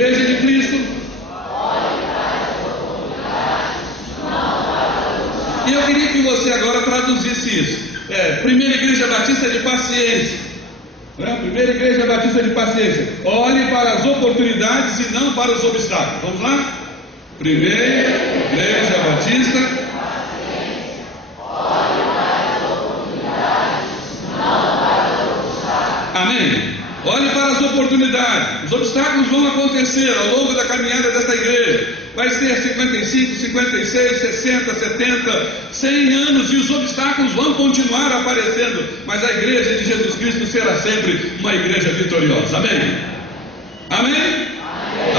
Igreja de Cristo. E eu queria que você agora traduzisse isso. Primeira Igreja Batista de Paciência. Primeira Igreja Batista de Paciência. Olhe para as oportunidades e não para os obstáculos. Vamos lá? Primeira Igreja Batista. Olhe para as oportunidades, não para os obstáculos. Amém? Olhe para as oportunidades. Os obstáculos vão acontecer ao longo da caminhada desta igreja. Vai ser 55, 56, 60, 70, 100 anos e os obstáculos vão continuar aparecendo. Mas a igreja de Jesus Cristo será sempre uma igreja vitoriosa. Amém? Amém?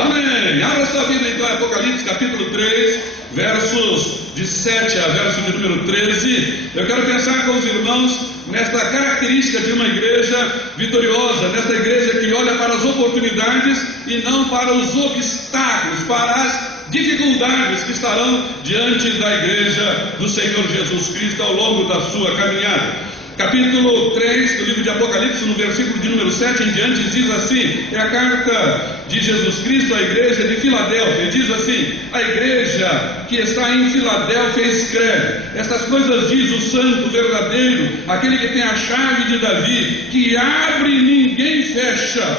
Amém. Abra sua Bíblia então em Apocalipse capítulo 3, versos de 7 a verso de número 13. Eu quero pensar com os irmãos nesta característica de uma igreja vitoriosa, nesta igreja que olha para as oportunidades e não para os obstáculos, para as dificuldades que estarão diante da igreja do Senhor Jesus Cristo ao longo da sua caminhada. Capítulo 3 do livro de Apocalipse, no versículo de número 7 em diante, diz assim: é a carta de Jesus Cristo à igreja de Filadélfia. Diz assim: a igreja que está em Filadélfia escreve: estas coisas diz o santo verdadeiro, aquele que tem a chave de Davi, que abre e ninguém fecha,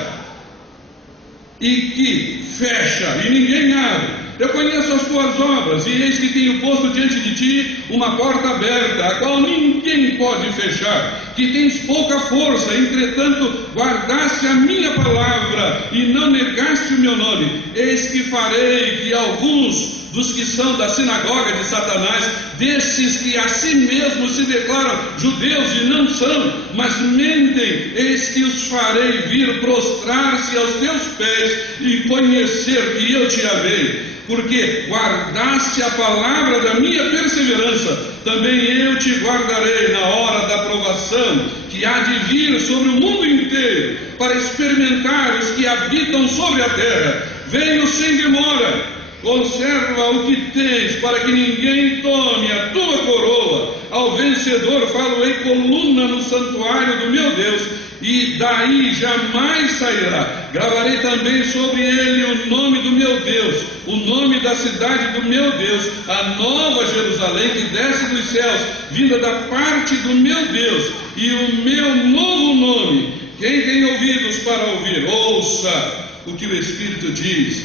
e que fecha e ninguém abre. Eu conheço as tuas obras, e eis que tenho posto diante de ti uma porta aberta, a qual ninguém pode fechar, que tens pouca força, entretanto guardaste a minha palavra, e não negaste o meu nome. Eis que farei que alguns dos que são da sinagoga de Satanás, destes que a si mesmos se declaram judeus e não são, mas mentem, eis que os farei vir prostrar-se aos teus pés e conhecer que eu te amei. Porque guardaste a palavra da minha perseverança, também eu te guardarei na hora da provação, que há de vir sobre o mundo inteiro, para experimentar os que habitam sobre a terra. Venho sem demora, conserva o que tens, para que ninguém tome a tua coroa. Ao vencedor falo-ei coluna no santuário do meu Deus, e daí jamais sairá. Gravarei também sobre ele o nome do meu Deus, o nome da cidade do meu Deus, a nova Jerusalém que desce dos céus, vinda da parte do meu Deus, e o meu novo nome. Quem tem ouvidos para ouvir, ouça o que o Espírito diz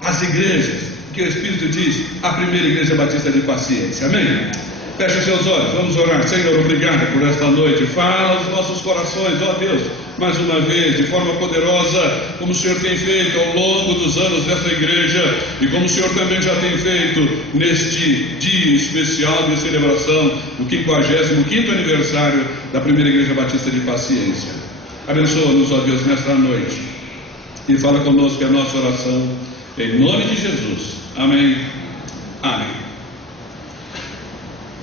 às igrejas, o que o Espírito diz à primeira Igreja Batista de Paciência. Amém? Feche os seus olhos, vamos orar. Senhor, obrigado por esta noite. Fala aos nossos corações, ó Deus, mais uma vez, de forma poderosa, como o Senhor tem feito ao longo dos anos desta igreja, e como o Senhor também já tem feito neste dia especial de celebração do 55º aniversário da primeira Igreja Batista de Paciência. Abençoa-nos, ó Deus, nesta noite, e fala conosco a nossa oração, em nome de Jesus. Amém. Amém.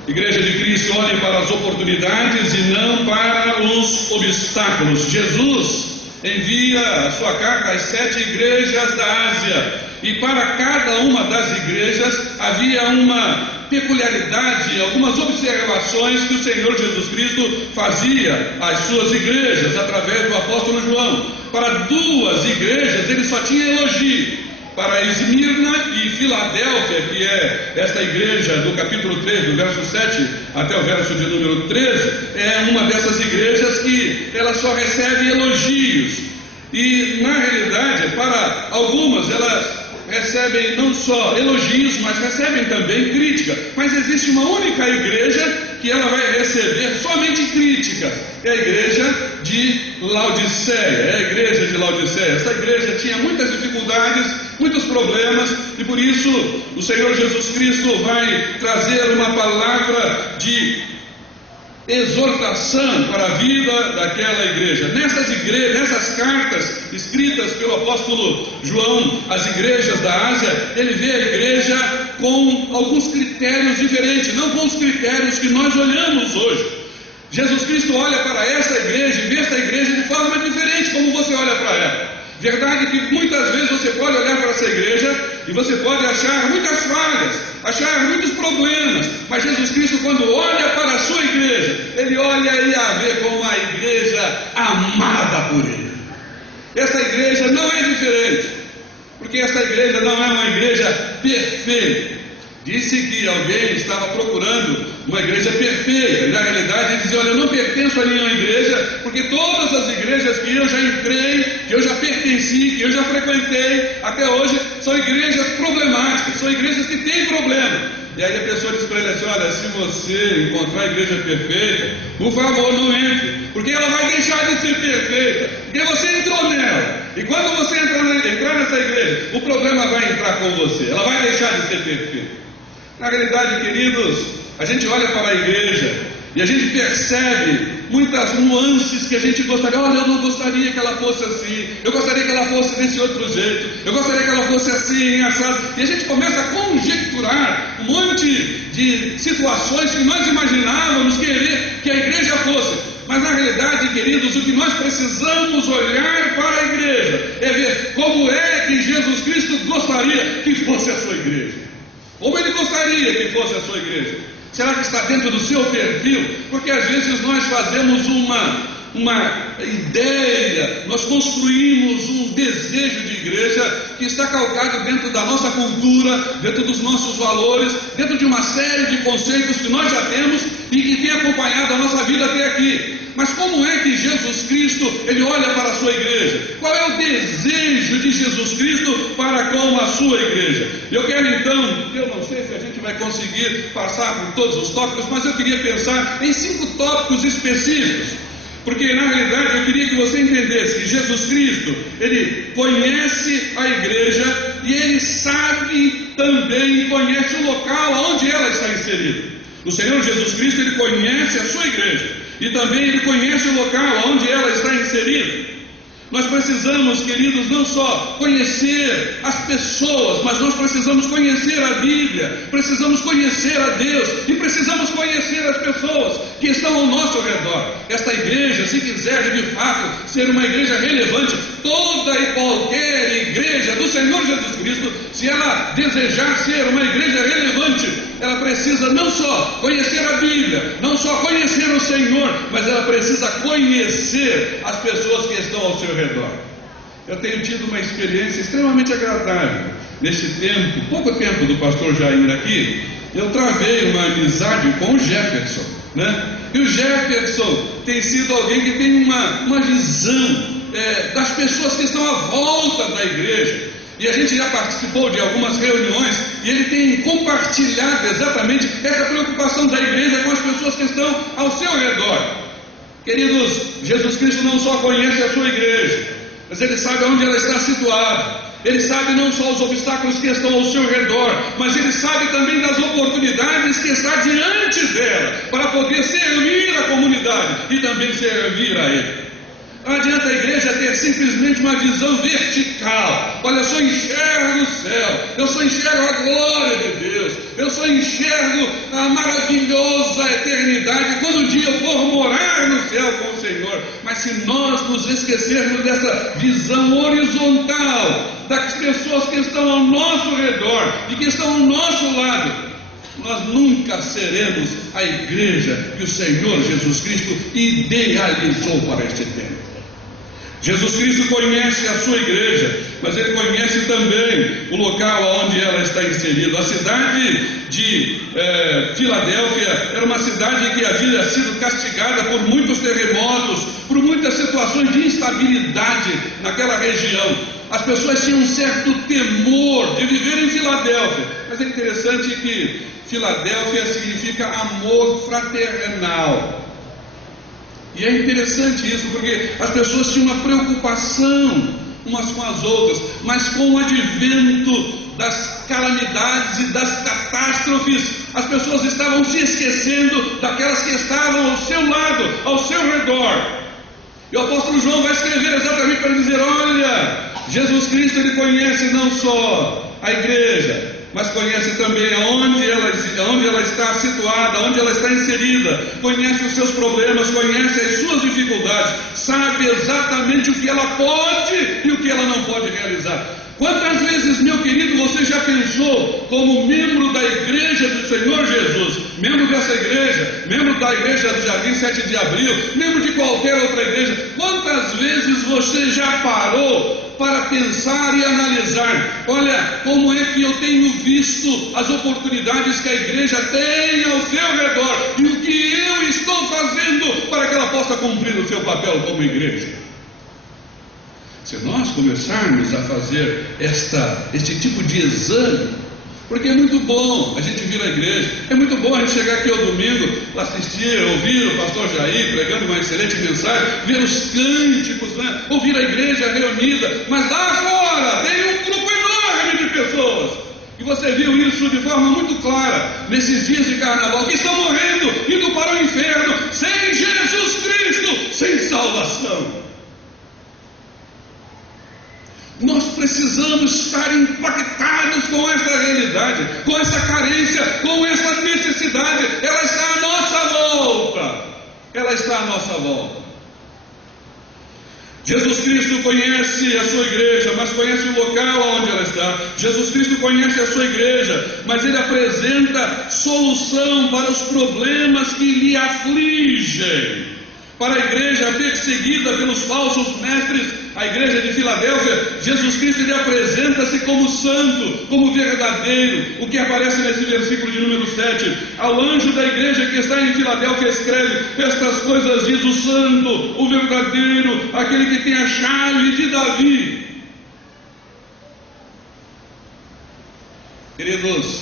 Igreja de Cristo, olhe para as oportunidades e não para os obstáculos. Jesus envia a sua carta às 7 igrejas da Ásia, e para cada uma das igrejas havia uma peculiaridade, algumas observações que o Senhor Jesus Cristo fazia às suas igrejas através do apóstolo João. Para 2 igrejas ele só tinha elogio. Para Esmirna e Filadélfia, que é esta igreja do capítulo 3, do verso 7 até o verso de número 13, é uma dessas igrejas que ela só recebe elogios. E na realidade, para algumas elas recebem não só elogios, mas recebem também crítica. Mas existe uma única igreja que ela vai receber somente críticas. É a igreja de Laodiceia. É a igreja de Laodiceia. Essa igreja tinha muitas dificuldades, muitos problemas, e por isso o Senhor Jesus Cristo vai trazer uma palavra de exortação para a vida daquela igreja. Nessas cartas escritas pelo apóstolo João às igrejas da Ásia, ele vê a igreja com alguns critérios diferentes, não com os critérios que nós olhamos hoje. Jesus Cristo olha para essa igreja e vê essa igreja de forma diferente como você olha para ela. Verdade que muitas vezes você pode olhar para essa igreja e você pode achar muitas falhas, achar muitos problemas, mas Jesus Cristo, quando olha para a sua igreja, ele olha e a vê como uma igreja amada por ele. Essa igreja não é diferente, porque essa igreja não é uma igreja perfeita. Disse que alguém estava procurando uma igreja perfeita, e na realidade ele dizia: olha, eu não pertenço a nenhuma igreja, porque todas as igrejas que eu já entrei, que eu já pertenci, que eu já frequentei até hoje, são igrejas problemáticas, são igrejas que têm problema. E aí a pessoa diz para ele assim: olha, se você encontrar a igreja perfeita, por favor, não entre, porque ela vai deixar de ser perfeita, porque você entrou nela. E quando você entrar nessa igreja, o problema vai entrar com você, ela vai deixar de ser perfeita. Na realidade, queridos, a gente olha para a igreja e a gente percebe muitas nuances que a gente gostaria. Olha, eu não gostaria que ela fosse assim, eu gostaria que ela fosse desse outro jeito, eu gostaria que ela fosse assim, assado. E a gente começa a conjecturar um monte de situações que nós imaginávamos querer que a igreja fosse. Mas na realidade, queridos, o que nós precisamos olhar para a igreja é ver como é que Jesus Cristo gostaria que fosse a sua igreja. Como ele gostaria que fosse a sua igreja? Será que está dentro do seu perfil? Porque às vezes nós fazemos uma ideia, nós construímos um desejo de igreja que está calcado dentro da nossa cultura, dentro dos nossos valores, dentro de uma série de conceitos que nós já temos e que tem acompanhado a nossa vida até aqui. Mas como é que Jesus Cristo, ele olha para a sua igreja? Qual é o desejo de Jesus Cristo para com a sua igreja? Eu quero então, eu não sei se a gente vai conseguir passar por todos os tópicos, mas eu queria pensar em 5 tópicos específicos. Porque na realidade eu queria que você entendesse que Jesus Cristo, ele conhece a igreja e ele sabe também, conhece o local onde ela está inserida. O Senhor Jesus Cristo, ele conhece a sua igreja e também ele conhece o local onde ela está inserida. Nós precisamos, queridos, não só conhecer as pessoas, mas nós precisamos conhecer a Bíblia, precisamos conhecer a Deus e precisamos conhecer as pessoas que estão ao nosso redor. Esta igreja, se quiser de fato ser uma igreja relevante, toda e qualquer igreja do Senhor Jesus Cristo, se ela desejar ser uma igreja relevante, ela precisa não só conhecer a Bíblia, não só conhecer o Senhor, mas ela precisa conhecer as pessoas que estão ao seu redor. Eu tenho tido uma experiência extremamente agradável. Nesse tempo, pouco tempo do pastor Jair aqui, eu travei uma amizade com o Jefferson, né? E o Jefferson tem sido alguém que tem uma visão das pessoas que estão à volta da igreja. E a gente já participou de algumas reuniões e ele tem compartilhado exatamente essa preocupação da igreja com as pessoas que estão ao seu redor. Queridos, Jesus Cristo não só conhece a sua igreja, mas ele sabe onde ela está situada. Ele sabe não só os obstáculos que estão ao seu redor, mas ele sabe também das oportunidades que está diante dela para poder servir a comunidade e também servir a ele. Não adianta a igreja ter simplesmente uma visão vertical. Olha, eu só enxergo o céu, eu só enxergo a glória de Deus, eu só enxergo a maravilhosa eternidade quando um dia eu for morar no céu com o Senhor. Mas se nós nos esquecermos dessa visão horizontal das pessoas que estão ao nosso redor e que estão ao nosso lado, nós nunca seremos a igreja que o Senhor Jesus Cristo idealizou para este tempo. Jesus Cristo conhece a sua igreja, mas ele conhece também o local onde ela está inserida. A cidade de Filadélfia era uma cidade que havia sido castigada por muitos terremotos, por muitas situações de instabilidade naquela região. As pessoas tinham um certo temor de viver em Filadélfia. Mas é interessante que Filadélfia significa amor fraternal. E é interessante isso, porque as pessoas tinham uma preocupação umas com as outras, mas com o advento das calamidades e das catástrofes, as pessoas estavam se esquecendo daquelas que estavam ao seu lado, ao seu redor. E o apóstolo João vai escrever exatamente para dizer: olha, Jesus Cristo, ele conhece não só a igreja, mas conhece também onde ela está situada, onde ela está inserida, conhece os seus problemas, conhece as suas dificuldades, sabe exatamente o que ela pode e o que ela não pode realizar. Quantas vezes, meu querido, você já pensou como membro da igreja do Senhor Jesus, membro dessa igreja, membro da igreja do Jardim 7 de Abril, membro de qualquer outra igreja, quantas vezes você já parou para pensar e analisar: olha, como é que eu tenho visto as oportunidades que a igreja tem ao seu redor e o que eu estou fazendo para que ela possa cumprir o seu papel como igreja. Se nós começarmos a fazer este tipo de exame, porque é muito bom a gente vir à igreja, é muito bom a gente chegar aqui ao domingo, assistir, ouvir o pastor Jair pregando uma excelente mensagem, ver os cânticos, né? Ouvir a igreja reunida, mas lá fora tem um grupo enorme de pessoas, e você viu isso de forma muito clara nesses dias de carnaval, que estão morrendo, indo para o inferno, sem Jesus Cristo, sem salvação. Nós precisamos estar impactados com essa realidade, com essa carência, com essa necessidade. Ela está à nossa volta. Ela está à nossa volta. Jesus Cristo conhece a sua igreja, mas conhece o local onde ela está. Jesus Cristo conhece a sua igreja, mas Ele apresenta solução para os problemas que lhe afligem. Para a igreja perseguida pelos falsos mestres, a igreja de Filadélfia, Jesus Cristo Ele apresenta-se como santo, como verdadeiro. O que aparece nesse versículo de número 7: ao anjo da igreja que está em Filadélfia escreve: estas coisas diz o santo, o verdadeiro, aquele que tem a chave de Davi. Queridos,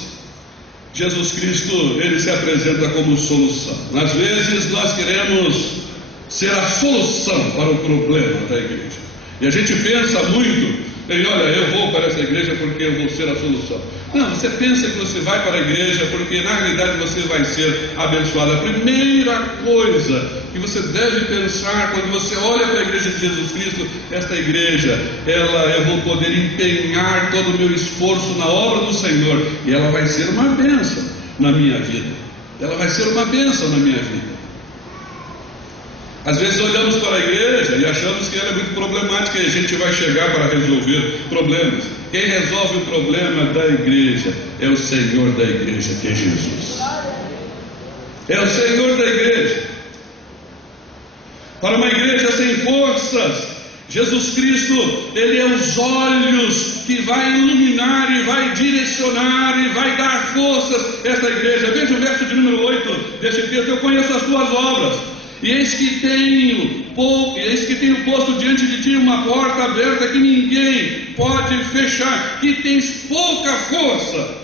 Jesus Cristo, Ele se apresenta como solução. Às vezes nós queremos ser a solução para o problema da igreja, e a gente pensa muito em: olha, eu vou para essa igreja porque eu vou ser a solução. Não, você pensa que você vai para a igreja porque na realidade você vai ser abençoado. A primeira coisa que você deve pensar quando você olha para a igreja de Jesus Cristo: esta igreja, eu vou poder empenhar todo o meu esforço na obra do Senhor, e ela vai ser uma bênção na minha vida. Ela vai ser uma bênção na minha vida. Às vezes olhamos para a igreja e achamos que ela é muito problemática e a gente vai chegar para resolver problemas. Quem resolve o problema da igreja é o Senhor da igreja, que é Jesus. É o Senhor da igreja. Para uma igreja sem forças, Jesus Cristo, Ele é os olhos que vai iluminar e vai direcionar e vai dar forças a esta igreja. Veja o verso de número 8 deste texto: eu conheço as tuas obras, e eis que tenho posto diante de ti uma porta aberta que ninguém pode fechar, que tens pouca força.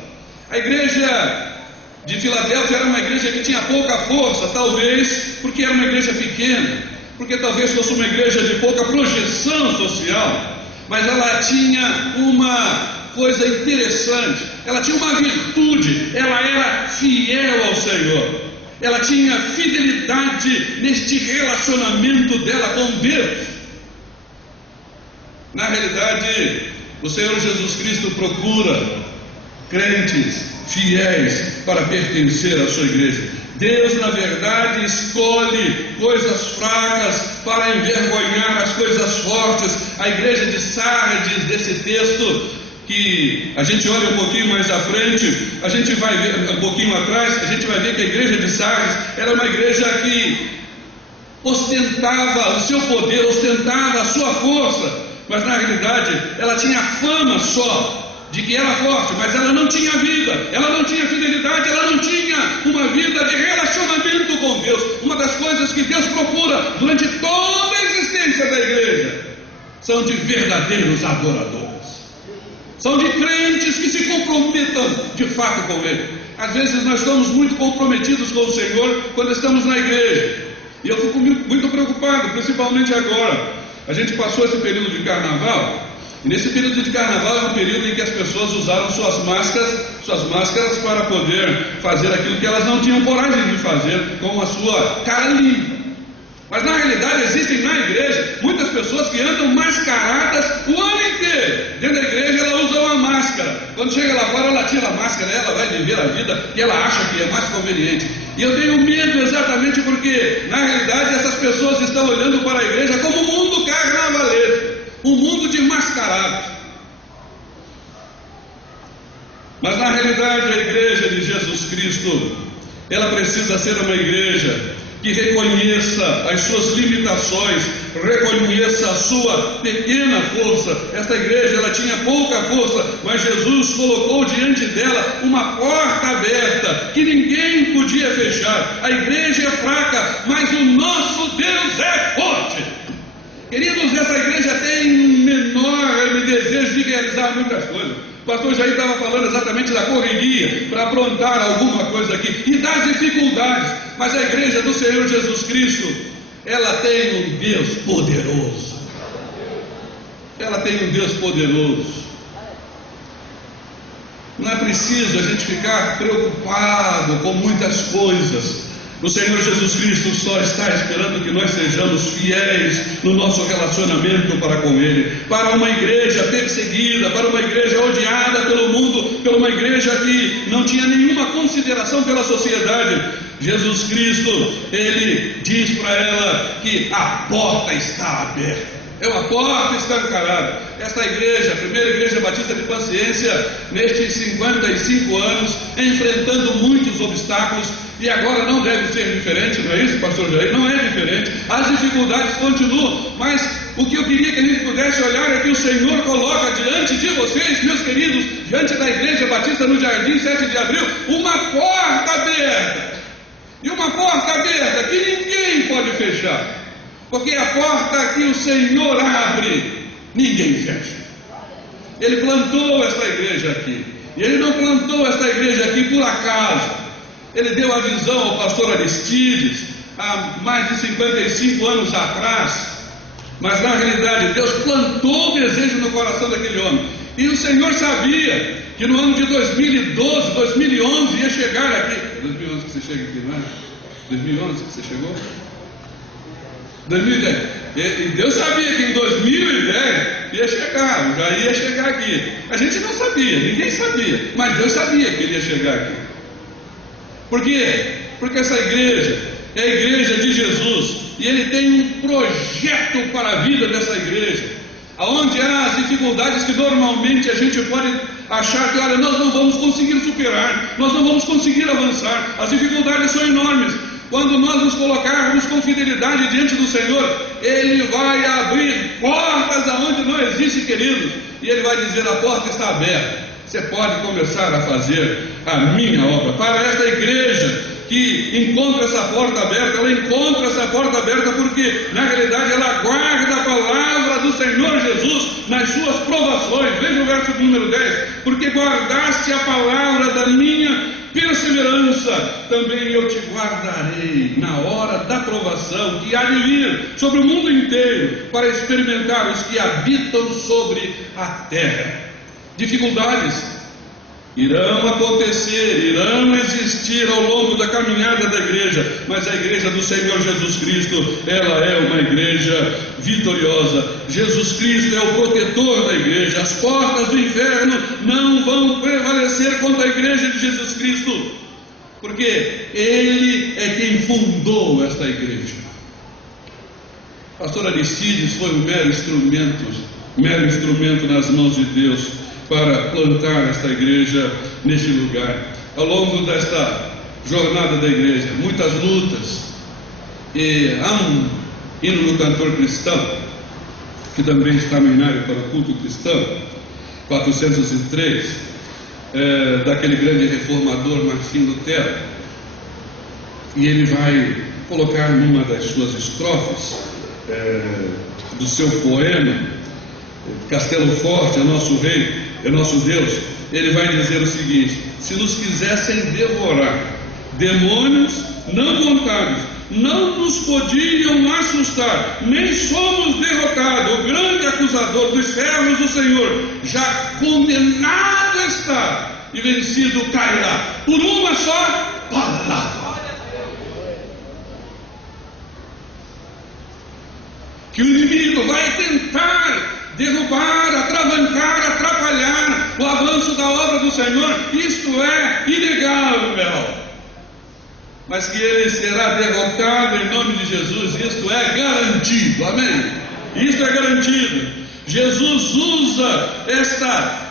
A igreja de Filadélfia era uma igreja que tinha pouca força, talvez porque era uma igreja pequena, porque talvez fosse uma igreja de pouca projeção social, mas ela tinha uma coisa interessante, ela tinha uma virtude: ela era fiel ao Senhor. Ela tinha fidelidade neste relacionamento dela com Deus. Na realidade, o Senhor Jesus Cristo procura crentes fiéis para pertencer à sua igreja. Deus, na verdade, escolhe coisas fracas para envergonhar as coisas fortes. A igreja de Sardes, desse texto, que a gente olha um pouquinho mais à frente, a gente vai ver um pouquinho atrás, a gente vai ver que a igreja de Sardes era uma igreja que ostentava o seu poder, ostentava a sua força, mas na realidade ela tinha fama só de que era forte, mas ela não tinha vida, ela não tinha fidelidade, ela não tinha uma vida de relacionamento com Deus. Uma das coisas que Deus procura durante toda a existência da igreja são de verdadeiros adoradores. São de crentes que se comprometam de fato com Ele. Às vezes nós estamos muito comprometidos com o Senhor quando estamos na igreja, e eu fico muito preocupado, principalmente agora. A gente passou esse período de carnaval, e nesse período de carnaval é um período em que as pessoas usaram suas máscaras para poder fazer aquilo que elas não tinham coragem de fazer com a sua cara limpa. Mas na realidade existem na igreja muitas pessoas que andam mascaradas o ano inteiro. Dentro da igreja ela usa uma máscara. Quando chega lá fora ela tira a máscara, ela vai viver a vida que ela acha que é mais conveniente. E eu tenho medo exatamente porque na realidade essas pessoas estão olhando para a igreja como um mundo carnavalesco, um mundo de mascarados. Mas na realidade a igreja de Jesus Cristo, ela precisa ser uma igreja que reconheça as suas limitações, reconheça a sua pequena força. Esta igreja, ela tinha pouca força, mas Jesus colocou diante dela uma porta aberta que ninguém podia fechar. A igreja é fraca, mas o nosso Deus é forte. Queridos, essa igreja tem um enorme desejo de realizar muitas coisas. O pastor Jair estava falando exatamente da correria para aprontar alguma coisa aqui e das dificuldades, mas a igreja do Senhor Jesus Cristo, ela tem um Deus poderoso. Ela tem um Deus poderoso. Não é preciso a gente ficar preocupado com muitas coisas. O Senhor Jesus Cristo só está esperando que nós sejamos fiéis no nosso relacionamento para com Ele. Para uma igreja perseguida, para uma igreja odiada pelo mundo, para uma igreja que não tinha nenhuma consideração pela sociedade, Jesus Cristo, Ele diz para ela que a porta está aberta. É uma porta escancarada. Esta igreja, a primeira igreja batista de Paciência, nestes 55 anos, enfrentando muitos obstáculos, e agora não deve ser diferente, não é isso, pastor Jair? Não é diferente. As dificuldades continuam, mas o que eu queria que a gente pudesse olhar é que o Senhor coloca diante de vocês, meus queridos, diante da igreja batista no Jardim 7 de abril, uma porta aberta. E uma porta aberta que ninguém pode fechar. Porque a porta que o Senhor abre, ninguém fecha. Ele plantou esta igreja aqui. E Ele não plantou esta igreja aqui por acaso. Ele deu a visão ao pastor Aristides há mais de 55 anos atrás. Mas na realidade Deus plantou o desejo no coração daquele homem. E o Senhor sabia que no ano de 2012, 2011 ia chegar aqui. 2011 que você chega aqui, não é? 2011 que você chegou? 2010. E Deus sabia que em 2010 ia chegar, já ia chegar aqui. A gente não sabia, ninguém sabia, mas Deus sabia que ele ia chegar aqui. Por quê? Porque essa igreja é a igreja de Jesus, e Ele tem um projeto para a vida dessa igreja, aonde há as dificuldades que normalmente a gente pode achar que, olha, nós não vamos conseguir superar, nós não vamos conseguir avançar, as dificuldades são enormes. Quando nós nos colocarmos com fidelidade diante do Senhor, Ele vai abrir portas aonde não existe, queridos, e Ele vai dizer: a porta está aberta, você pode começar a fazer a minha obra. Para esta igreja que encontra essa porta aberta, ela encontra essa porta aberta porque na realidade ela guarda a palavra do Senhor Jesus nas suas provações. Veja o verso número 10: porque guardaste a palavra da minha perseverança, também eu te guardarei na hora da provação que há de vir sobre o mundo inteiro, para experimentar os que habitam sobre a terra. Dificuldades irão acontecer, irão existir ao longo da caminhada da igreja, mas a igreja do Senhor Jesus Cristo, ela é uma igreja vitoriosa. Jesus Cristo é o protetor da igreja. As portas do inferno não vão prevalecer contra a igreja de Jesus Cristo, porque Ele é quem fundou esta igreja. Pastor Aristides foi um mero instrumento nas mãos de Deus para plantar esta igreja neste lugar. Ao longo desta jornada da igreja, muitas lutas, e há um hino do cantor cristão, que também está no inário para o culto cristão, 403, daquele grande reformador Martim Lutero, e ele vai colocar numa das suas estrofes do seu poema Castelo Forte é nosso rei, é nosso Deus. Ele vai dizer o seguinte: se nos quisessem devorar, demônios não contados não nos podiam assustar, nem somos derrotados. O grande acusador dos servos do Senhor já condenado está, e vencido cairá por uma só palavra. Que o inimigo vai tentar derrubar, atravancar, atrapalhar o avanço da obra do Senhor, isto é inegável, mas que ele será derrotado em nome de Jesus, isto é garantido, amém? Isto é garantido. Jesus usa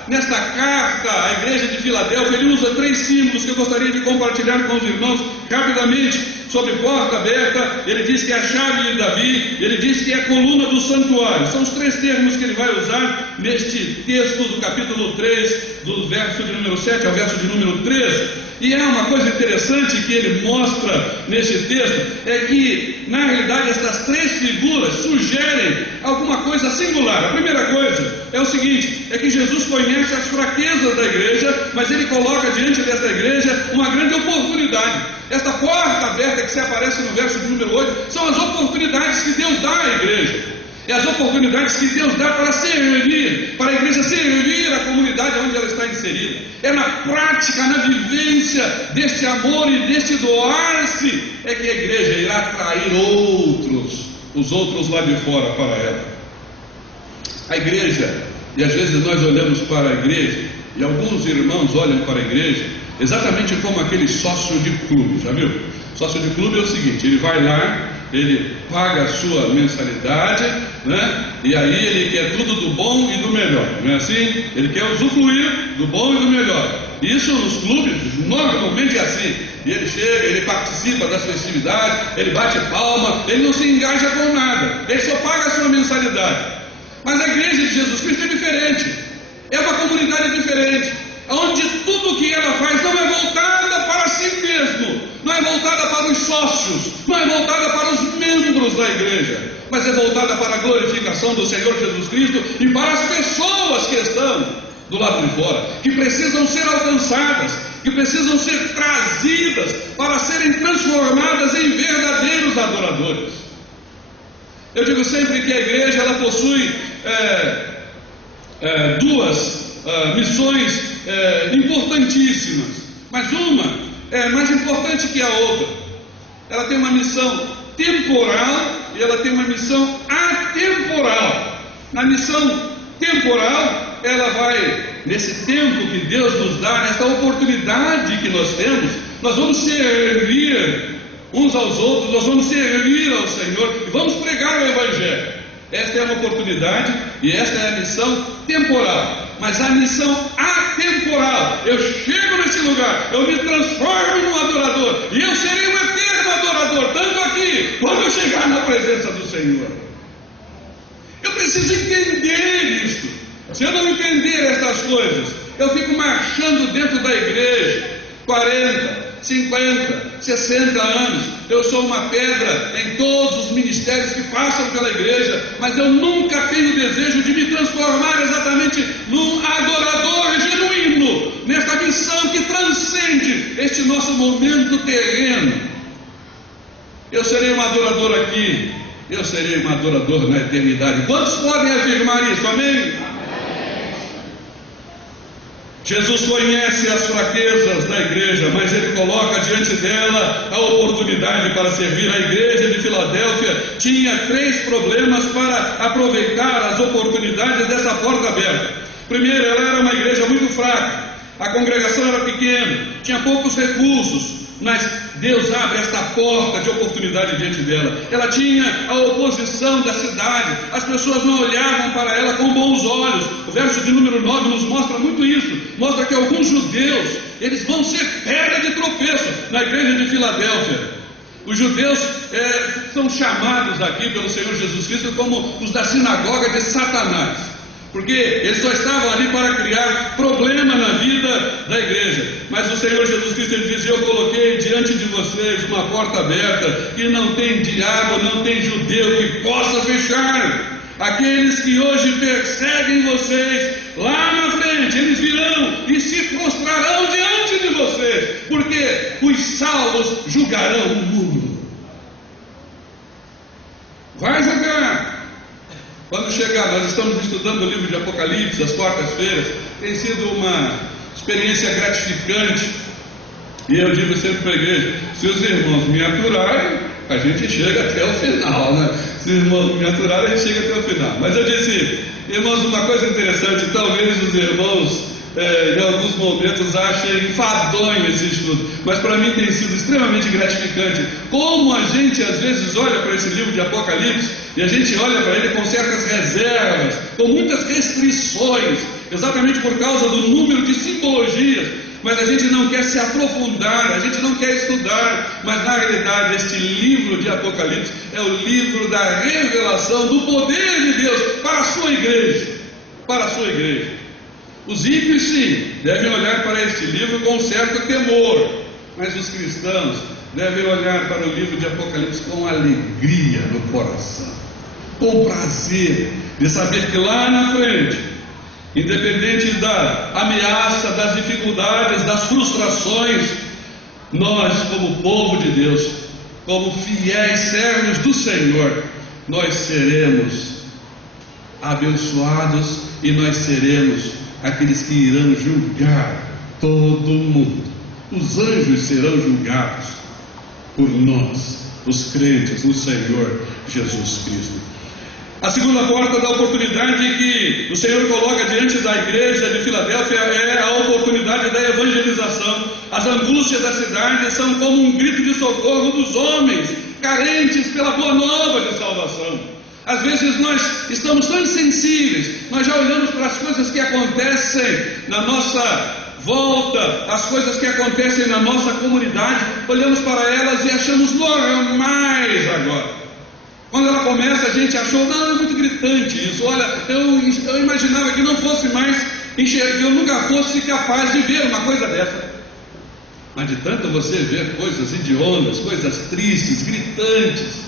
nesta carta à igreja de Filadélfia, ele usa 3 símbolos que eu gostaria de compartilhar com os irmãos rapidamente. sobre porta aberta, ele diz que é a chave de Davi, ele diz que é a coluna do santuário. São os três termos que ele vai usar neste texto do capítulo 3, do verso de número 7 ao verso de número 13. E é uma coisa interessante que ele mostra nesse texto, é que, na realidade, estas três figuras sugerem alguma coisa singular. A primeira coisa é o seguinte, é que Jesus conhece as fraquezas da igreja, mas ele coloca diante desta igreja uma grande oportunidade. Esta porta aberta que se aparece no verso de número 8, são as oportunidades que Deus dá à igreja. É as oportunidades que Deus dá para servir, para a igreja servir a comunidade onde ela está inserida. É na prática, na vivência deste amor e deste doar-se, é que a igreja irá atrair os outros lá de fora para ela. A igreja, e às vezes nós olhamos para a igreja, e alguns irmãos olham para a igreja, exatamente como aquele sócio de clube, já viu? Sócio de clube é o seguinte, ele vai lá, ele paga a sua mensalidade, né? E aí ele quer tudo do bom e do melhor, não é assim? Ele quer usufruir do bom e do melhor. Isso nos clubes normalmente é assim. E ele chega, ele participa das festividades, ele bate palma, ele não se engaja com nada, ele só paga a sua mensalidade. Mas a igreja de Jesus Cristo é diferente, é uma comunidade diferente, onde tudo que ela faz não é voltada para si mesmo, não é voltada para os sócios, não é voltada para os membros da igreja, mas é voltada para a glorificação do Senhor Jesus Cristo e para as pessoas que estão do lado de fora, que precisam ser alcançadas, que precisam ser trazidas para serem transformadas em verdadeiros adoradores. Eu digo sempre que a igreja ela possui duas missões importantíssimas, mas uma é mais importante que a outra. Ela tem uma missão temporal e ela tem uma missão atemporal. Na missão temporal, ela vai, nesse tempo que Deus nos dá, nessa oportunidade que nós temos, nós vamos servir uns aos outros, nós vamos servir ao Senhor e vamos pregar o Evangelho. Esta é uma oportunidade e esta é a missão temporal. Mas a missão atemporal, eu chego nesse lugar, eu me transformo num adorador e eu serei um eterno adorador, tanto aqui quando eu chegar na presença do Senhor. Eu preciso entender isso. Se eu não entender essas coisas, eu fico marchando dentro da igreja 40, 50, 60 anos, eu sou uma pedra em todos os ministérios que passam pela igreja, mas eu nunca tenho desejo de me transformar exatamente num adorador genuíno, nesta missão que transcende este nosso momento terreno. Eu serei um adorador aqui, eu serei um adorador na eternidade. Quantos podem afirmar isso? Amém? Jesus conhece as fraquezas da igreja, mas ele coloca diante dela a oportunidade para servir. A igreja de Filadélfia tinha 3 problemas para aproveitar as oportunidades dessa porta aberta. Primeiro, ela era uma igreja muito fraca, a congregação era pequena, tinha poucos recursos, mas Deus abre esta porta de oportunidade diante dela. Ela tinha a oposição da cidade, as pessoas não olhavam para ela com bons olhos. O verso de número 9 nos mostra muito isso, mostra que alguns judeus, eles vão ser pedra de tropeço na igreja de Filadélfia. Os judeus são chamados aqui pelo Senhor Jesus Cristo como os da sinagoga de Satanás, porque eles só estavam ali para criar problema na vida da igreja. Mas o Senhor Jesus Cristo ele diz: eu coloquei diante de vocês uma porta aberta que não tem diabo, não tem judeu que possa fechar. Aqueles que hoje perseguem vocês, lá na frente eles virão e se prostrarão diante de vocês, porque os salvos julgarão o mundo. Vai julgar. Quando chegar, nós estamos estudando o livro de Apocalipse, às quartas-feiras, tem sido uma experiência gratificante, e eu digo sempre para a igreja: se os irmãos me aturarem, a gente chega até o final, né? Se os irmãos me aturarem, a gente chega até o final. Mas eu disse, irmãos, uma coisa interessante, talvez os irmãos em alguns momentos achem enfadonho esse estudo, mas para mim tem sido extremamente gratificante. Como a gente às vezes olha para esse livro de Apocalipse e a gente olha para ele com certas reservas, com muitas restrições, exatamente por causa do número de simbologias. mas a gente não quer se aprofundar, a gente não quer estudar. Mas na realidade, este livro de Apocalipse é o livro da revelação do poder de Deus para a sua igreja. Para a sua igreja. Os ímpios, sim, devem olhar para este livro com certo temor, mas os cristãos devem olhar para o livro de Apocalipse com alegria no coração, com prazer de saber que lá na frente, independente da ameaça, das dificuldades, das frustrações, nós, como povo de Deus, como fiéis servos do Senhor, nós seremos abençoados e nós seremos aqueles que irão julgar todo mundo. Os anjos serão julgados por nós, os crentes no Senhor Jesus Cristo. A segunda porta da oportunidade que o Senhor coloca diante da igreja de Filadélfia é a oportunidade da evangelização. As angústias da cidade são como um grito de socorro dos homens carentes pela boa nova de salvação. Às vezes nós estamos tão insensíveis, nós já olhamos para as coisas que acontecem na nossa volta, as coisas que acontecem na nossa comunidade, olhamos para elas e achamos normais agora. Quando ela começa, a gente achou, não, é muito gritante isso. Olha, eu imaginava que não fosse mais enxergar, que eu nunca fosse capaz de ver uma coisa dessa. Mas de tanto você ver coisas hediondas, coisas tristes, gritantes,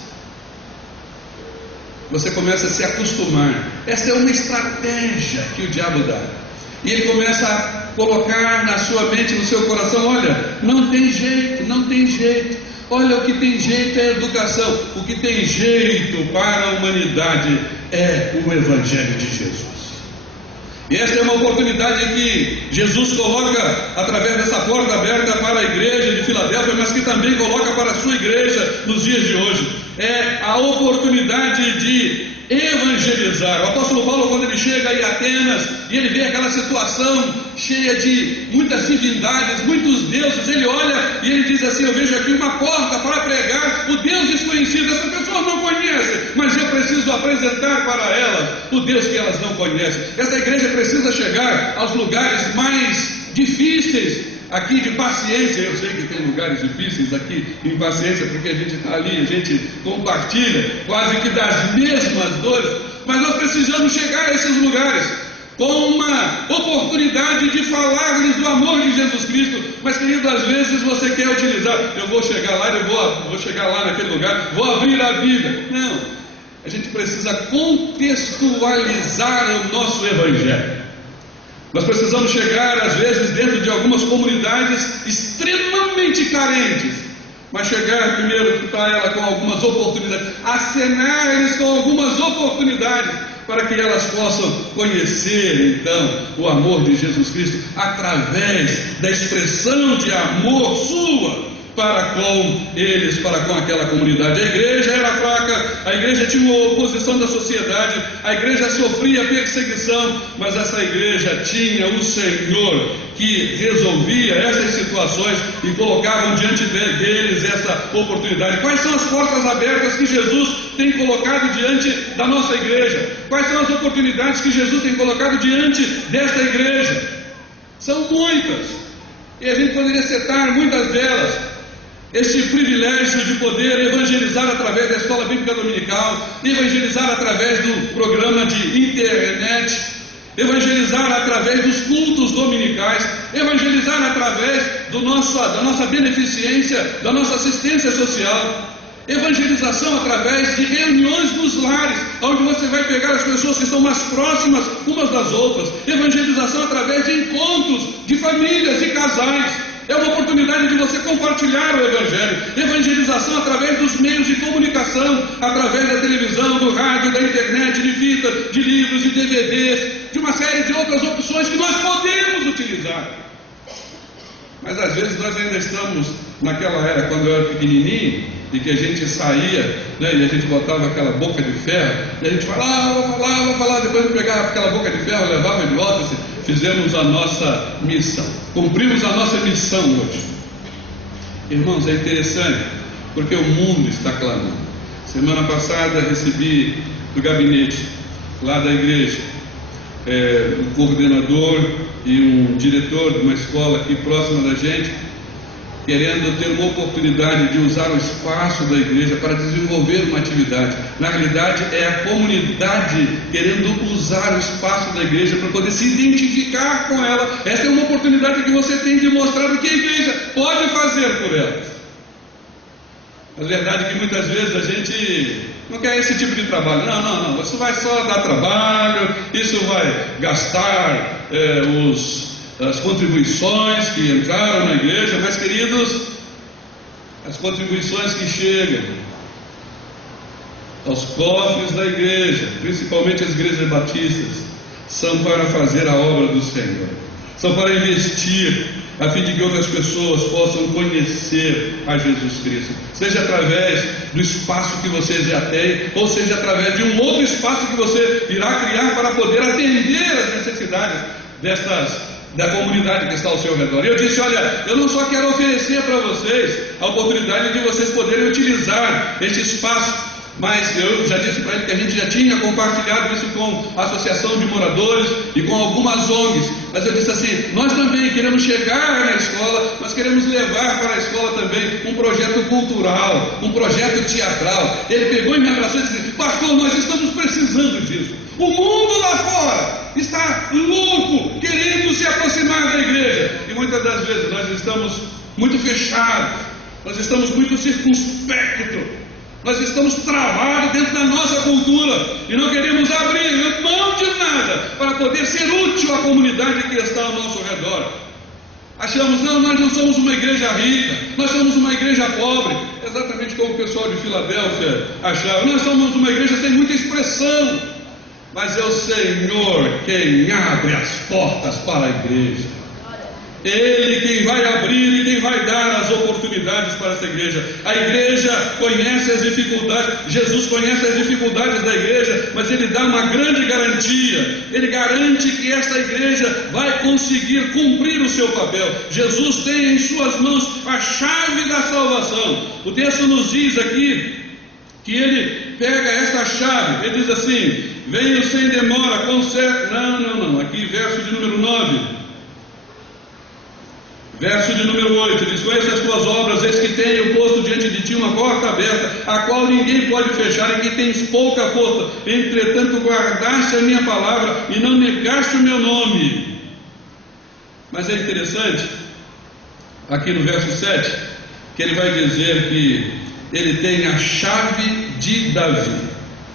você começa a se acostumar. Essa é uma estratégia que o diabo dá. E ele começa a colocar na sua mente, no seu coração, olha, não tem jeito, não tem jeito. Olha, o que tem jeito é a educação. O que tem jeito para a humanidade é o Evangelho de Jesus. E esta é uma oportunidade que Jesus coloca através dessa porta aberta para a igreja de Filadélfia, mas que também coloca para a sua igreja nos dias de hoje. É a oportunidade de evangelizar. O apóstolo Paulo, quando ele chega em Atenas e ele vê aquela situação cheia de muitas divindades, muitos deuses, ele olha e ele diz assim: eu vejo aqui uma porta para pregar o Deus desconhecido. Essas pessoas não conhecem, mas eu preciso apresentar para elas o Deus que elas não conhecem. Essa igreja precisa chegar aos lugares mais difíceis aqui de paciência. Eu sei que tem lugares difíceis aqui em paciência, porque a gente está ali, a gente compartilha quase que das mesmas dores, mas nós precisamos chegar a esses lugares com uma oportunidade de falar-lhes do amor de Jesus Cristo. Mas, querido, às vezes você quer utilizar, eu vou chegar lá, eu vou chegar lá naquele lugar, vou abrir a Bíblia. Não, a gente precisa contextualizar o nosso Evangelho. Nós precisamos chegar, às vezes, dentro de algumas comunidades extremamente carentes, mas chegar primeiro para ela com algumas oportunidades, acenar eles com algumas oportunidades, para que elas possam conhecer, então, o amor de Jesus Cristo, através da expressão de amor sua, para com eles, para com aquela comunidade. A igreja era fraca, a igreja tinha uma oposição da sociedade, a igreja sofria perseguição, mas essa igreja tinha o Senhor que resolvia essas situações e colocavam diante deles essa oportunidade. Quais são as portas abertas que Jesus tem colocado diante da nossa igreja? Quais são as oportunidades que Jesus tem colocado diante desta igreja? São muitas, e a gente poderia citar muitas delas. Este privilégio de poder evangelizar através da escola bíblica dominical, evangelizar através do programa de internet, evangelizar através dos cultos dominicais, evangelizar através da nossa beneficência, da nossa assistência social, evangelização através de reuniões nos lares, onde você vai pegar as pessoas que estão mais próximas umas das outras, evangelização através de encontros de famílias, de casais. É uma oportunidade de você compartilhar o Evangelho. Evangelização através dos meios de comunicação, através da televisão, do rádio, da internet, de fita, de livros, de DVDs, de uma série de outras opções que nós podemos utilizar. Mas às vezes nós ainda estamos naquela era, quando eu era pequenininho, e que a gente saía, né, e a gente botava aquela boca de ferro, e a gente falava, vou falar, depois pegava aquela boca de ferro, levava de volta, assim, fizemos a nossa missão, cumprimos a nossa missão hoje. Irmãos, é interessante, porque o mundo está clamando. Semana passada recebi do gabinete, lá da igreja, um coordenador e um diretor de uma escola aqui próxima da gente, querendo ter uma oportunidade de usar o espaço da igreja para desenvolver uma atividade. Na realidade, é a comunidade querendo usar o espaço da igreja para poder se identificar com ela. Essa é uma oportunidade que você tem de mostrar o que a igreja pode fazer por ela. A verdade é que muitas vezes a gente não quer esse tipo de trabalho. Não, isso vai só dar trabalho, isso vai gastar as contribuições que entraram na igreja. Mas, queridos, as contribuições que chegam aos cofres da igreja, principalmente as igrejas batistas, são para fazer a obra do Senhor, são para investir, a fim de que outras pessoas possam conhecer a Jesus Cristo, seja através do espaço que você já tem, ou seja através de um outro espaço que você irá criar para poder atender as necessidades da comunidade que está ao seu redor. E eu disse: olha, eu não só quero oferecer para vocês a oportunidade de vocês poderem utilizar este espaço, mas eu já disse para ele que a gente já tinha compartilhado isso com a associação de moradores e com algumas ONGs, mas eu disse assim: nós também queremos chegar na escola, nós queremos levar para a escola também um projeto cultural, um projeto teatral. Ele pegou e me abraçou e disse: pastor, nós estamos precisando disso. O mundo lá fora está louco, querendo se aproximar da igreja, e muitas das vezes nós estamos muito fechados, nós estamos muito circunspectos, nós estamos travados dentro da nossa cultura e não queremos abrir mão de nada para poder ser útil à comunidade que está ao nosso redor. Achamos: não, nós não somos uma igreja rica, nós somos uma igreja pobre, exatamente como o pessoal de Filadélfia achava. Nós somos uma igreja sem muita expressão, mas é o Senhor quem abre as portas para a igreja. Ele quem vai abrir e quem vai dar as oportunidades para essa igreja. A igreja conhece as dificuldades, Jesus conhece as dificuldades da igreja, mas Ele dá uma grande garantia. Ele garante que esta igreja vai conseguir cumprir o seu papel. Jesus tem em suas mãos a chave da salvação. O texto nos diz aqui que Ele pega essa chave, Ele diz assim: venho sem demora, conserte... Não, aqui verso de número 9. Verso de número 8, diz: conheço as tuas obras, eis que tenho posto diante de ti uma porta aberta, a qual ninguém pode fechar, e que tens pouca força. Entretanto guardaste a minha palavra e não negaste o meu nome. Mas é interessante, aqui no verso 7, que ele vai dizer que ele tem a chave de Davi.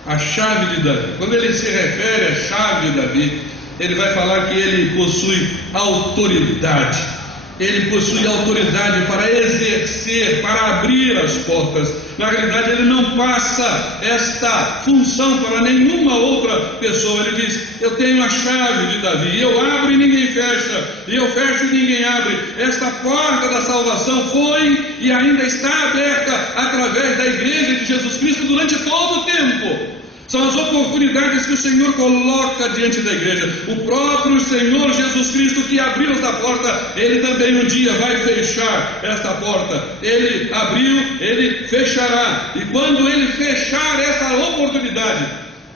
A chave de Davi. Quando ele se refere à chave de Davi, ele vai falar que ele possui autoridade. Ele possui autoridade para exercer, para abrir as portas. Na realidade, ele não passa esta função para nenhuma outra pessoa. Ele diz: eu tenho a chave de Davi, eu abro e ninguém fecha, e eu fecho e ninguém abre. Esta porta da salvação foi e ainda está aberta através da igreja de Jesus Cristo durante todo o tempo. São as oportunidades que o Senhor coloca diante da igreja. O próprio Senhor Jesus Cristo que abriu esta porta, Ele também um dia vai fechar esta porta. Ele abriu, Ele fechará. E quando Ele fechar esta oportunidade,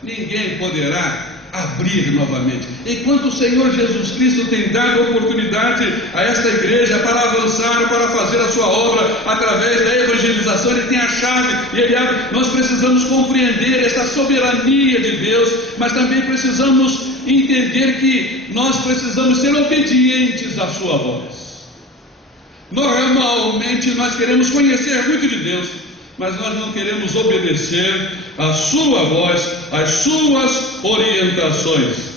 ninguém poderá abrir novamente. Enquanto o Senhor Jesus Cristo tem dado oportunidade a esta igreja para avançar, para fazer a sua obra através da evangelização, Ele tem a chave e Ele abre. Nós precisamos compreender essa soberania de Deus, mas também precisamos entender que nós precisamos ser obedientes à sua voz. Normalmente nós queremos conhecer muito de Deus, mas nós não queremos obedecer à sua voz, às suas orientações.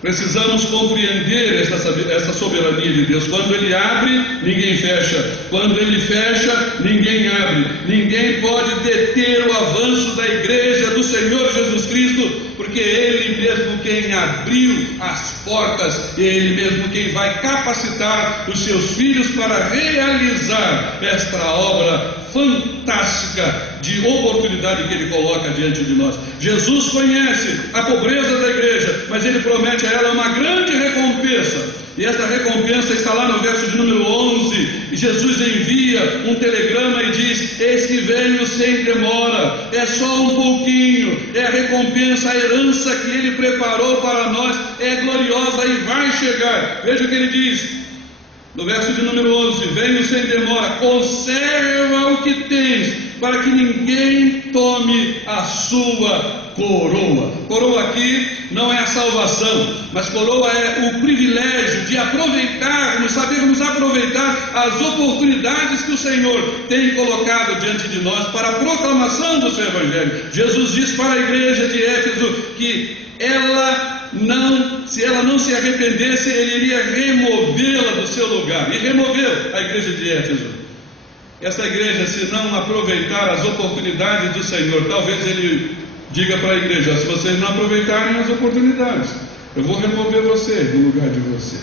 Precisamos compreender essa soberania de Deus. Quando Ele abre, ninguém fecha. Quando Ele fecha, ninguém abre. Ninguém pode deter o avanço da igreja do Senhor Jesus Cristo, porque Ele mesmo quem abriu as portas, Ele mesmo quem vai capacitar os seus filhos para realizar esta obra fantástica de oportunidade que Ele coloca diante de nós. Jesus conhece a pobreza da igreja, mas Ele promete a ela uma grande recompensa. E esta recompensa está lá no verso de número 11, e Jesus envia um telegrama e diz: eis que venho sem demora, é só um pouquinho, é a recompensa, a herança que Ele preparou para nós, é gloriosa e vai chegar. Veja o que Ele diz, no verso de número 11: venho sem demora, conserva o que tens, para que ninguém tome a sua coroa. Coroa aqui não é a salvação, mas coroa é o privilégio de aproveitarmos, sabermos aproveitar as oportunidades que o Senhor tem colocado diante de nós para a proclamação do seu Evangelho. Jesus diz para a igreja de Éfeso que se ela não se arrependesse, Ele iria removê-la do seu lugar, e removeu a igreja de Éfeso. Essa igreja, se não aproveitar as oportunidades do Senhor, talvez Ele diga para a igreja: se vocês não aproveitarem as oportunidades, eu vou remover vocês do lugar de vocês.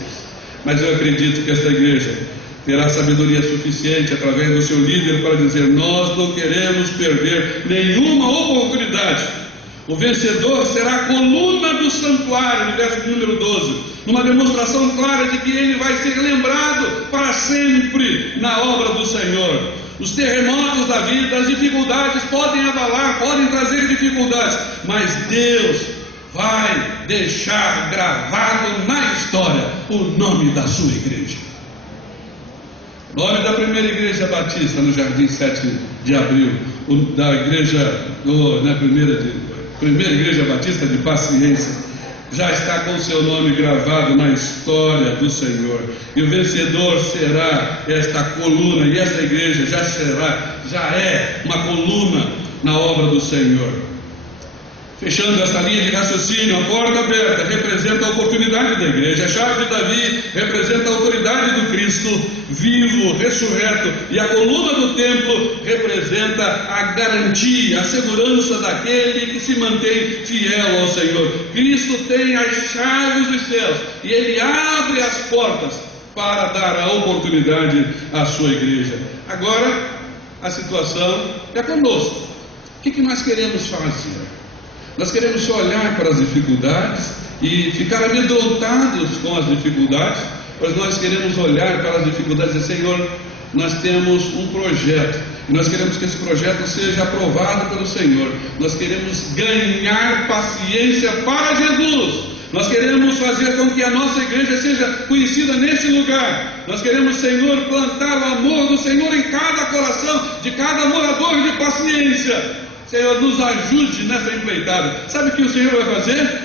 Mas eu acredito que essa igreja terá sabedoria suficiente através do seu líder para dizer: nós não queremos perder nenhuma oportunidade. O vencedor será a coluna do santuário, no verso número 12, numa demonstração clara de que ele vai ser lembrado para sempre na obra do Senhor. Os terremotos da vida, as dificuldades podem abalar, podem trazer dificuldades, mas Deus vai deixar gravado na história o nome da sua igreja. O nome da primeira igreja batista no Jardim 7 de Abril, da igreja, primeira igreja batista de Paciência, já está com seu nome gravado na história do Senhor. E o vencedor será esta coluna, e esta igreja já é uma coluna na obra do Senhor. Fechando essa linha de raciocínio, a porta aberta representa a oportunidade da igreja, a chave de Davi representa a autoridade do Cristo vivo, ressurreto, e a coluna do templo representa a garantia, a segurança daquele que se mantém fiel ao Senhor. Cristo tem as chaves dos céus e Ele abre as portas para dar a oportunidade à sua igreja. Agora a situação é conosco. O que nós queremos fazer? Nós queremos só olhar para as dificuldades e ficar amedrontados com as dificuldades, mas nós queremos olhar para as dificuldades e dizer: Senhor, nós temos um projeto, e nós queremos que esse projeto seja aprovado pelo Senhor. Nós queremos ganhar paciência para Jesus. Nós queremos fazer com que a nossa igreja seja conhecida nesse lugar. Nós queremos, Senhor, plantar o amor do Senhor em cada coração de cada morador de Paciência. Senhor, nos ajude nessa empreitada. Sabe o que o Senhor vai fazer?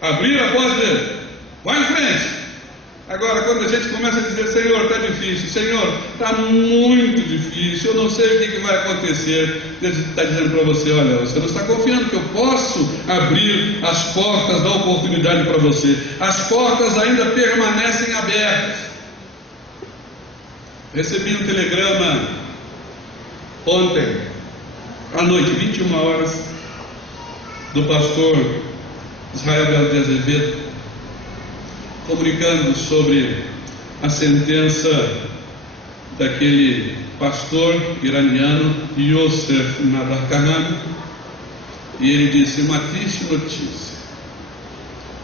Abrir a porta dele. Vai em frente. Agora, quando a gente começa a dizer: Senhor, está difícil, Senhor, está muito difícil, eu não sei o que vai acontecer, Deus está dizendo para você: olha, você não está confiando que eu posso abrir as portas da oportunidade para você. As portas ainda permanecem abertas. Recebi um telegrama ontem à noite, 21 horas, do pastor Israel Belo de Azevedo, comunicando sobre a sentença daquele pastor iraniano Youssef Nadarkhani. E ele disse: uma triste notícia,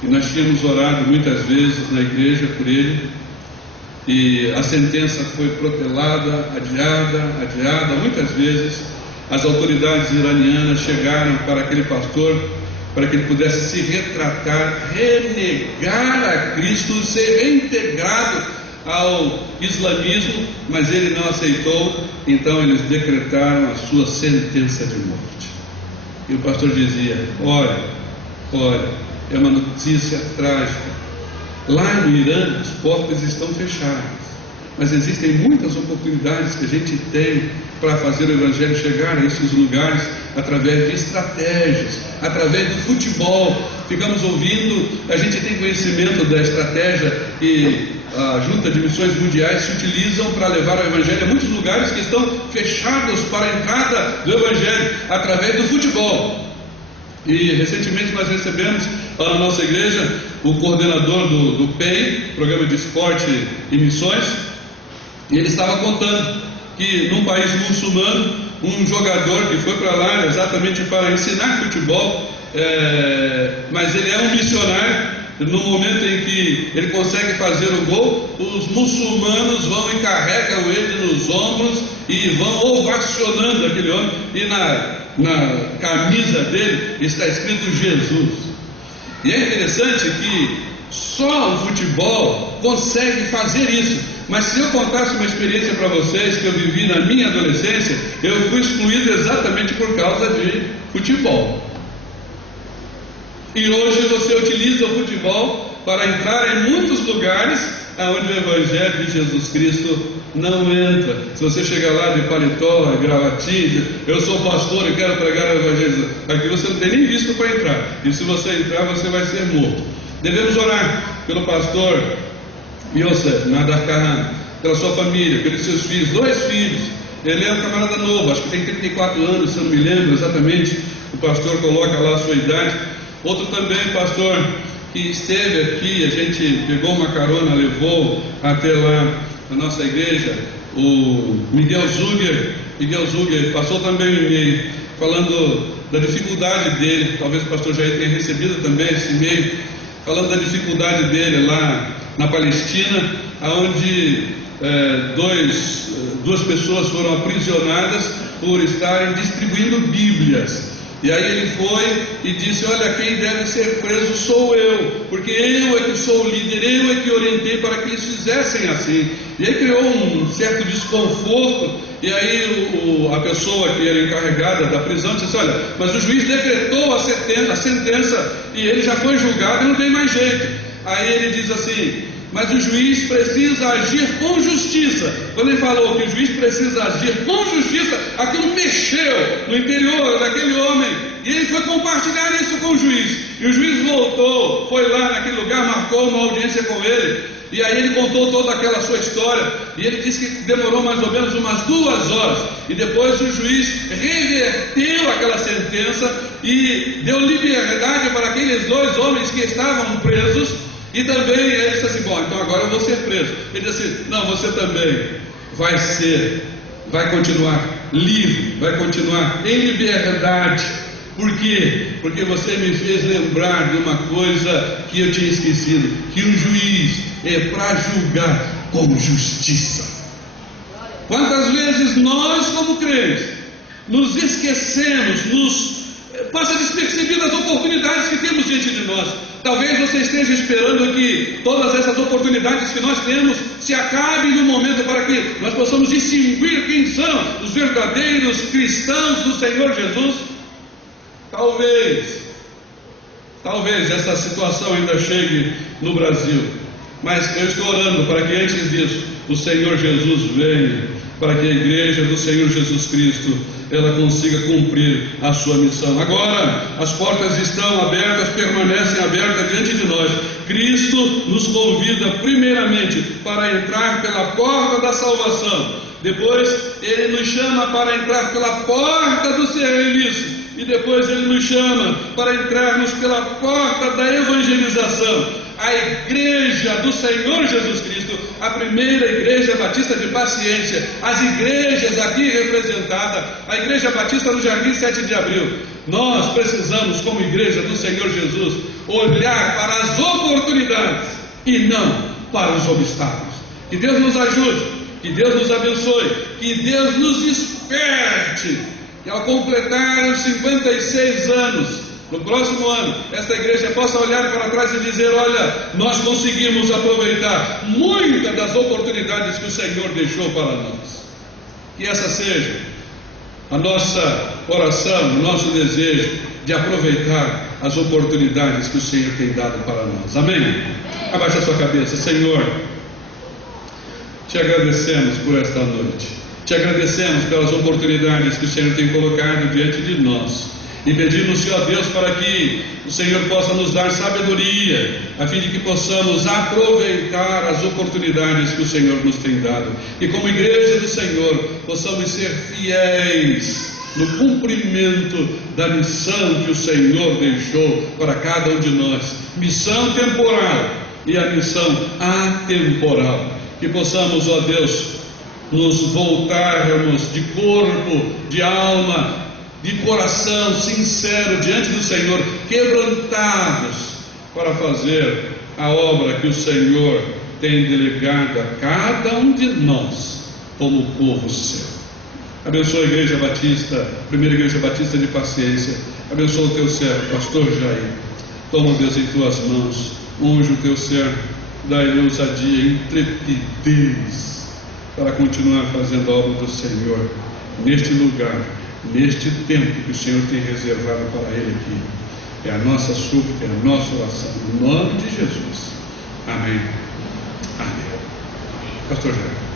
que nós tínhamos orado muitas vezes na igreja por ele, e a sentença foi protelada, adiada muitas vezes. As autoridades iranianas chegaram para aquele pastor para que ele pudesse se retratar, renegar a Cristo, ser reintegrado ao islamismo, mas ele não aceitou. Então eles decretaram a sua sentença de morte. E o pastor dizia: olha, é uma notícia trágica. Lá no Irã as portas estão fechadas, mas existem muitas oportunidades que a gente tem para fazer o Evangelho chegar a esses lugares através de estratégias, através do futebol. Ficamos ouvindo, a gente tem conhecimento da estratégia que a Junta de Missões Mundiais se utilizam para levar o Evangelho a muitos lugares que estão fechados para a entrada do Evangelho, através do futebol. E recentemente nós recebemos para a nossa igreja o coordenador do PEI, Programa de Esporte e Missões, e ele estava contando que que num país muçulmano, um jogador que foi para lá exatamente para ensinar futebol, mas ele é um missionário. No momento em que ele consegue fazer o gol, os muçulmanos vão e carregam ele nos ombros e vão ovacionando aquele homem, e na camisa dele está escrito Jesus. E é interessante que só o futebol consegue fazer isso. Mas se eu contasse uma experiência para vocês que eu vivi na minha adolescência, eu fui excluído exatamente por causa de futebol. E hoje você utiliza o futebol para entrar em muitos lugares onde o Evangelho de Jesus Cristo não entra. Se você chegar lá de paletó, gravatinha, eu sou pastor e quero pregar o Evangelho, aqui você não tem nem visto para entrar. E se você entrar, você vai ser morto. Devemos orar pelo pastor Yosef Nadarkhan, pela sua família, pelos seus filhos, 2 filhos. Ele é um camarada novo, acho que tem 34 anos, se eu não me lembro exatamente. O pastor coloca lá a sua idade. Outro também, pastor, que esteve aqui, a gente pegou uma carona, levou até lá na nossa igreja, o Miguel Zuger passou também um e-mail falando da dificuldade dele. Talvez o pastor Jair tenha recebido também esse e-mail, falando da dificuldade dele lá na Palestina, onde duas pessoas foram aprisionadas por estarem distribuindo Bíblias. E aí ele foi e disse: olha, quem deve ser preso sou eu, porque eu é que sou o líder, eu é que orientei para que eles fizessem assim. E aí criou um certo desconforto. E aí a pessoa que era encarregada da prisão disse: olha, mas o juiz decretou a sentença e ele já foi julgado e não tem mais jeito. Aí ele diz assim: mas o juiz precisa agir com justiça. Quando ele falou que o juiz precisa agir com justiça, aquilo mexeu no interior daquele homem, e ele foi compartilhar isso com o juiz. E o juiz voltou, foi lá naquele lugar, marcou uma audiência com ele, e aí ele contou toda aquela sua história, e ele disse que demorou mais ou menos umas 2 horas, e depois o juiz reverteu aquela sentença e deu liberdade para aqueles 2 homens que estavam presos. E também ele disse assim: bom, então agora eu vou ser preso. Ele disse assim: não, você também vai continuar livre, vai continuar em liberdade. Por quê? Porque você me fez lembrar de uma coisa que eu tinha esquecido, que o juiz é para julgar com justiça. Quantas vezes nós, como crentes, nos esquecemos, passa despercebido as oportunidades que temos diante de nós. Talvez você esteja esperando que todas essas oportunidades que nós temos se acabem no momento para que nós possamos distinguir quem são os verdadeiros cristãos do Senhor Jesus. Talvez essa situação ainda chegue no Brasil, mas eu estou orando para que antes disso o Senhor Jesus venha, para que a igreja do Senhor Jesus Cristo ela consiga cumprir a sua missão. Agora, as portas estão abertas, permanecem abertas diante de nós. Cristo nos convida primeiramente para entrar pela porta da salvação. Depois, Ele nos chama para entrar pela porta do serviço. E depois Ele nos chama para entrarmos pela porta da evangelização. A igreja do Senhor Jesus Cristo, a primeira igreja batista de Paciência, as igrejas aqui representadas, a igreja batista no Jardim 7 de Abril, nós precisamos, como igreja do Senhor Jesus, olhar para as oportunidades e não para os obstáculos. Que Deus nos ajude, que Deus nos abençoe, que Deus nos desperte, que ao completar os 56 anos, no próximo ano, esta igreja possa olhar para trás e dizer: olha, nós conseguimos aproveitar muitas das oportunidades que o Senhor deixou para nós. Que essa seja a nossa oração, o nosso desejo de aproveitar as oportunidades que o Senhor tem dado para nós. Amém? Abaixa a sua cabeça. Senhor, te agradecemos por esta noite. Te agradecemos pelas oportunidades que o Senhor tem colocado diante de nós. E pedimos, Senhor Deus, para que o Senhor possa nos dar sabedoria, a fim de que possamos aproveitar as oportunidades que o Senhor nos tem dado. E como igreja do Senhor, possamos ser fiéis no cumprimento da missão que o Senhor deixou para cada um de nós. Missão temporal e a missão atemporal. Que possamos, ó Deus, nos voltarmos de corpo, de alma, de coração sincero diante do Senhor, quebrantados para fazer a obra que o Senhor tem delegado a cada um de nós como povo seu. Abençoa a Igreja Batista, Primeira Igreja Batista de Paciência. Abençoa o teu servo, pastor Jair. Toma, Deus, em tuas mãos, unge o teu servo, dá-lhe ousadia, intrepidez para continuar fazendo a obra do Senhor neste lugar, neste tempo que o Senhor tem reservado para ele aqui. É a nossa súplica, é a nossa oração, no nome de Jesus. Amém. Amém. Pastor Jair.